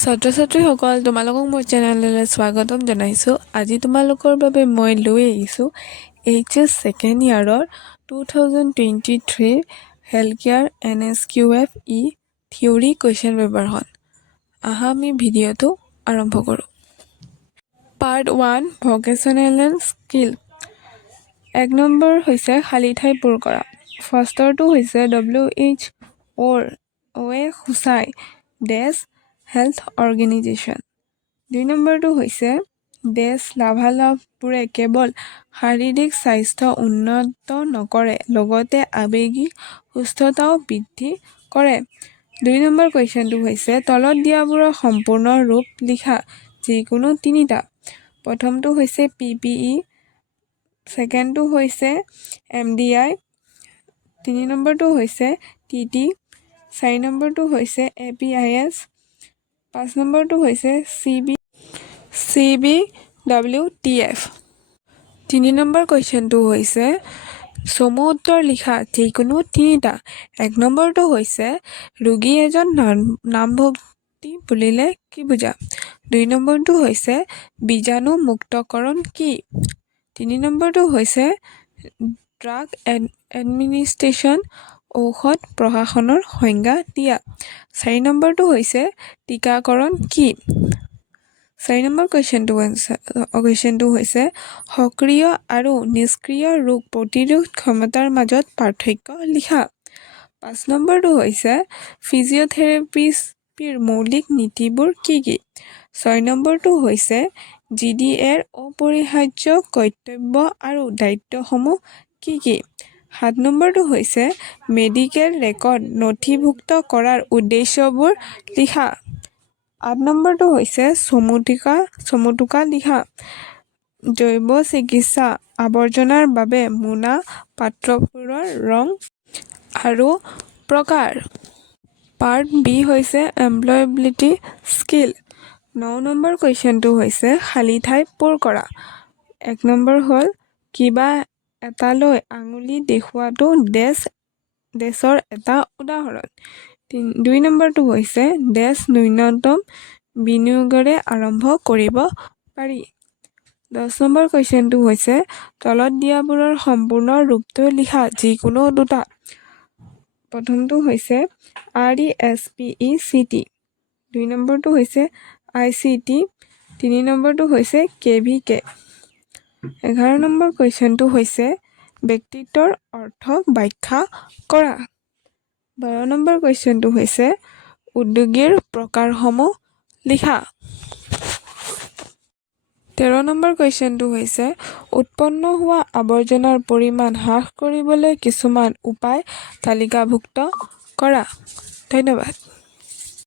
ছাত্ৰ-ছাত্ৰীসকল তোমালোকক মোৰ চেনেললৈ স্বাগতম জনাইছোঁ। আজি তোমালোকৰ বাবে মই লৈ আহিছোঁ HS ছেকেণ্ড ইয়াৰৰ 2023 health care NSQF-E theory question পেপাৰখন। আহা আমি ভিডিঅ'টো আৰম্ভ কৰোঁ। Part 1 vocational and skill. 1 number হৈছে খালী ঠাই পূৰ কৰা। ফাৰ্ষ্টৰটো হৈছে WHO সূচায় ডেছ হেল্থ অৰ্গেনাইজেশ্যন। 2 নম্বৰটো হৈছে ডেছ লাভালাভবোৰে কেৱল শাৰীৰিক স্বাস্থ্য উন্নত নকৰে, লগতে আৱেগিক সুস্থতাও বৃদ্ধি কৰে। 2 নম্বৰ কুৱেশ্যনটো হৈছে তলত দিয়াবোৰৰ সম্পূৰ্ণ ৰূপ লিখা যিকোনো তিনিটা। প্ৰথমটো হৈছে PPE, ছেকেণ্ডটো হৈছে MDI, 3 নম্বৰটো হৈছে TT, 4 নম্বৰটো হৈছে APIS, 5 নম্বৰটো হৈছে CBWTF। 3 নম্বৰ কুৱেশ্যনটো হৈছে চমু উত্তৰ লিখা যিকোনো তিনিটা। 1 নম্বৰটো হৈছে ৰোগী এজন নামভৰ্তি বুলিলে কি বুজা? 2 নম্বৰটো হৈছে বীজাণু মুক্তকৰণ কি? 3 নম্বৰটো হৈছে ড্ৰাগ এডমিনিষ্ট্ৰেশ্যন, ঔষধ প্ৰশাসনৰ সংজ্ঞা দিয়া। 4 নম্বৰটো হৈছে টিকাকৰণ কি? 4 নম্বৰ কুৱেশ্যনটো হৈছে সক্ৰিয় আৰু নিষ্ক্ৰিয় ৰোগ প্ৰতিৰোধ ক্ষমতাৰ মাজত পাৰ্থক্য লিখা। 5 নম্বৰটো হৈছে ফিজিঅ'থেৰাপিৰ মৌলিক নীতিবোৰ কি কি? 6 নম্বৰটো হৈছে GDAৰ অপৰিহাৰ্য কৰ্তব্য আৰু দায়িত্বসমূহ কি কি? 7 নম্বৰটো হৈছে মেডিকেল ৰেকৰ্ড নথিভুক্ত কৰাৰ উদ্দেশ্যবোৰ লিখা। 8 নম্বৰটো হৈছে চমু টোকা লিখা। জৈৱ চিকিৎসা আৱৰ্জনাৰ বাবে মোনা পাত্ৰবোৰৰ ৰং আৰু প্ৰকাৰ। পাৰ্ট B হৈছে এমপ্লয়েবিলিটি স্কিল। 9 নম্বৰ কুৱেশ্যনটো হৈছে খালী ঠাই পূৰ কৰা। 1 নম্বৰ হ'ল কিবা এটালৈ আঙুলি দেখুওৱাটো ডেছৰ এটা উদাহৰণ। 2 নম্বৰটো হৈছে ডেছ ন্যূনতম বিনিয়োগেৰে আৰম্ভ কৰিব পাৰি। 10 নম্বৰ কুৱেশ্যনটো হৈছে তলত দিয়াবোৰৰ সম্পূৰ্ণ ৰূপটো লিখা যিকোনো দুটা। প্ৰথমটো হৈছে RESPECT, 2 নম্বৰটো হৈছে ICT, 3 নম্বৰটো হৈছে KVK। 11 নম্বৰ কুৱেশ্যনটো হৈছে ব্যক্তিত্বৰ অৰ্থ ব্যাখ্যা কৰা। 12 নম্বৰ কুৱেশ্যনটো হৈছে উদ্যোগীৰ প্ৰকাৰসমূহ লিখা। 13 নম্বৰ কুৱেশ্যনটো হৈছে উৎপন্ন হোৱা আৱৰ্জনাৰ পৰিমাণ হ্ৰাস কৰিবলৈ কিছুমান উপায় তালিকাভুক্ত কৰা। ধন্যবাদ।